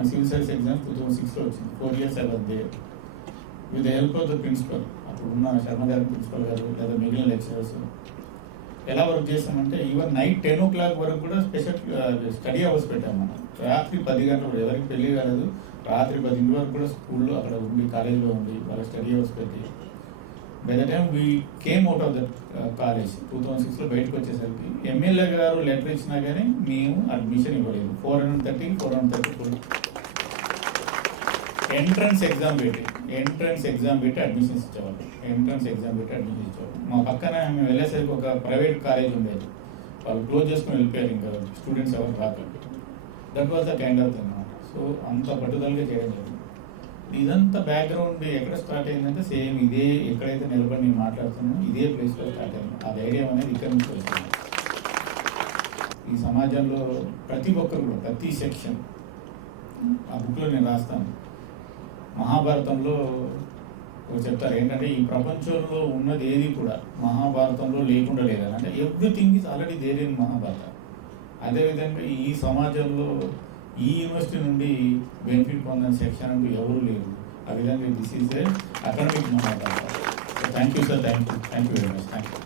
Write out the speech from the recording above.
And civil service exam 2006లో వచ్చింది. 4 years I was there with the help of the principal. అప్పుడు ఉన్న శర్మ గారి ప్రిన్సిపల్ గారు లేదా మిగిలిన లెక్చరర్స్ ఎలా వర్క్ చేస్తామంటే ఈవెన్ నైట్ 10 o'clock వరకు కూడా స్పెషల్ స్టడీ అవర్స్ పెట్టాము మనం. రాత్రి 10 గంటలు ఎవరికి పెళ్ళి కాలేదు, రాత్రి 10 వరకు కూడా స్కూల్లో అక్కడ ఉండి కాలేజీలో ఉండి వాళ్ళ స్టడీ అవర్స్ పెట్టి by the time we came out of that college 2006లో బయటకు వచ్చేసరికి ఎమ్మెల్యే గారు లెటర్ ఇచ్చినా కానీ మేము అడ్మిషన్ ఇవ్వలేదు. 430 ఎంట్రన్స్ ఎగ్జామ్ పెట్టి అడ్మిషన్స్ ఇచ్చేవాళ్ళు. మా పక్కన మేము వెళ్ళేసరికి ఒక ప్రైవేట్ కాలేజ్ ఉండేది, వాళ్ళు క్లోజ్ చేసుకుని వెళ్ళిపోయారు, ఇంకా స్టూడెంట్స్ ఎవరు రాకండి. That was the kind of thing అన్నమాట. సో అంత పట్టుదలగా చేయడం జరిగింది. ఇదంతా బ్యాక్గ్రౌండ్ ఎక్కడ స్టార్ట్ అయిందంటే సేమ్ ఇదే, ఎక్కడైతే నిలబడి నేను మాట్లాడుతున్నానో ఇదే ప్లేస్లో స్టార్ట్ అయింది. ఆ ధైర్యం అనేది ఇక్కడ నుంచి వచ్చింది. ఈ సమాజంలో ప్రతి ఒక్కరు కూడా ప్రతి సెక్షన్ ఆ బుక్లో నేను రాస్తాను. మహాభారతంలో చెప్తారు ఏంటంటే ఈ ప్రపంచంలో ఉన్నది ఏది కూడా మహాభారతంలో లేకుండా లేదని, అంటే everything is already there in Mahabharata. అదేవిధంగా ఈ సమాజంలో ఈ యూనివర్సిటీ నుండి బెనిఫిట్ పొందిన సెక్షన్ అంటూ ఎవరు లేరు. ఆ విధంగా this is a academic Mahabharata. Thank you sir, thank you very much. Thank you.